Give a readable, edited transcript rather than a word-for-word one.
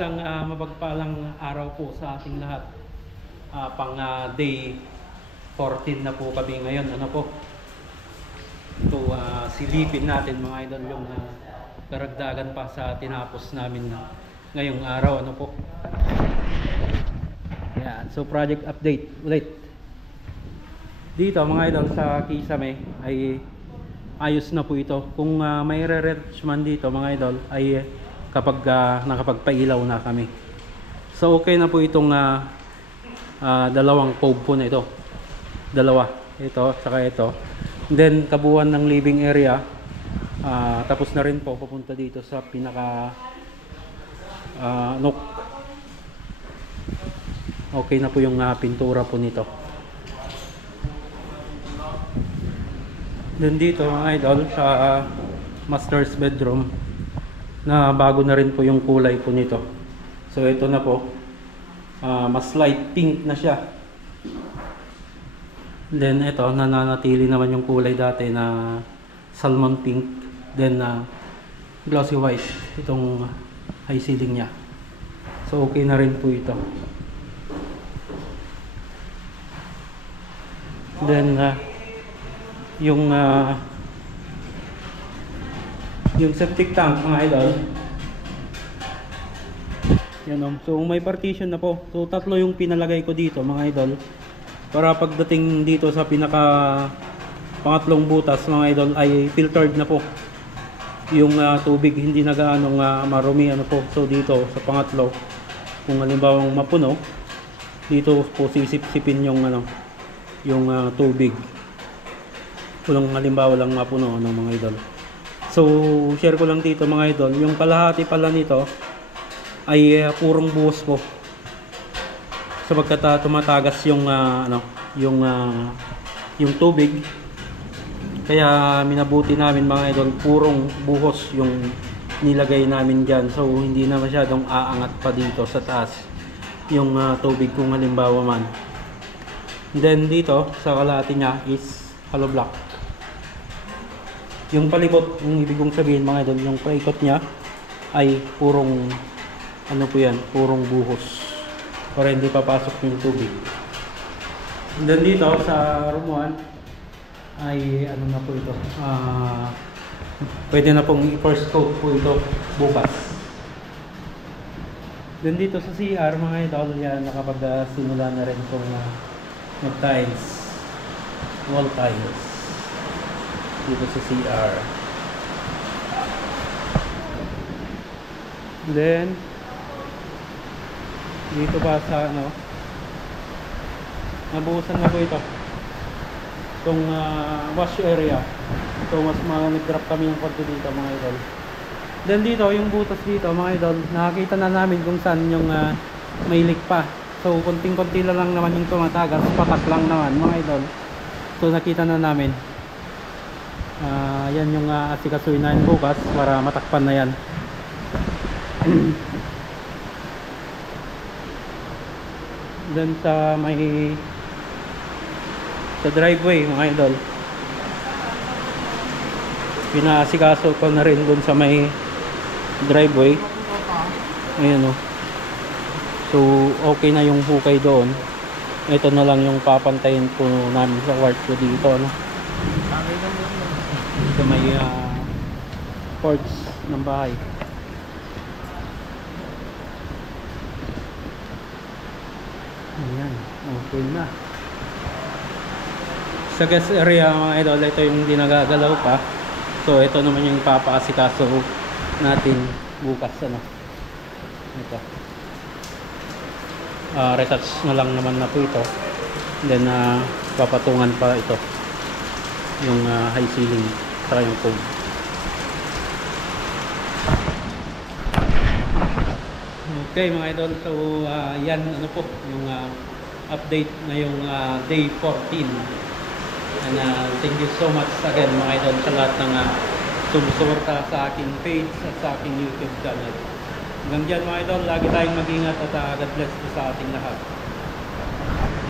Isang mapagpalang araw po sa ating lahat. Day 14 na po kami ngayon. Ano po? Ito, silipin natin mga idol yung karagdagan pa sa tinapos namin ngayong araw. Ano po? Yan. So project update ulit. Dito mga idol sa Kisame ay ayos na po ito. Kung may re-retouch man dito mga idol ay kapag nakapagpailaw na kami. So okay na po itong dalawang cove po na ito. Dalawa. Ito saka ito. Then kabuuan ng living area. Tapos na rin po papunta dito sa pinaka nook. Okay na po yung pintura po nito. Then dito mga idol sa master's bedroom na bago na rin po yung kulay po nito. So ito na po, mas light pink na siya. Then ito nananatili naman yung kulay dati na salmon pink. Then glossy white itong high ceiling nya. So okay na rin po ito. Then yung septic tank mga idol yan. So may partition na po. So tatlo yung pinalagay ko dito mga idol para pagdating dito sa pinaka pangatlong butas mga idol ay filtered na po yung tubig, hindi na gaanong marumi ano po. So dito sa pangatlo kung halimbawa mapuno dito po sisip-sipin yung yung tubig kung halimbawa lang mapuno mga idol. So share ko lang dito mga idol, yung kalahati pala nito ay purong buhos po sapagkat tumatagas yung yung tubig, kaya minabuti namin mga idol purong buhos yung nilagay namin dyan. So hindi na masyadong aangat pa dito sa taas yung tubig kung halimbawa man. Then dito sa kalahati nya is hollow block. Yung palibot, yung ibig kong sabihin mga idol, yung paikot nya ay purong ano po yan, purong buhos para hindi papasok yung tubig. And then dito sa room 1 ay ano na po ito, pwede na pong i-first coat po ito bukas. Then dito sa CR mga idol, yan nakapag-simula na rin itong mag-tiles, wall tiles dito sa CR. Then dito pa sa nabuhusan na po ito itong wash area. So mas nag-drop kami ng konti dito mga idol. Then dito yung butas dito mga idol, nakakita na namin kung saan yung may leak pa. So konting-konti lang naman yung tumatagas, patak lang naman mga idol. So nakita na namin. Yan yung asikasuhin namin bukas para matakpan na yan. Then sa driveway mga idol, pinaasikaso ko na rin dun sa may driveway. Ayan so okay na yung hukay doon. Ito na lang yung papantayin po namin sa kwarto dito Ito may porch ng bahay. Ayan, okay na. Sa guest area mga idol, ito yung hindi nagagalaw pa. So ito naman yung papaasikaso natin bukas ito. Retouch na lang naman na po ito. Then papatungan pa ito yung high ceiling saka yung cove. Okay mga idol, so yan po yung update ngayong day 14. And thank you so much again mga idol sa lahat ng sumusuporta sa aking page at sa aking YouTube channel. Hanggang dyan mga idol, lagi tayong mag-ingat at God bless sa ating lahat.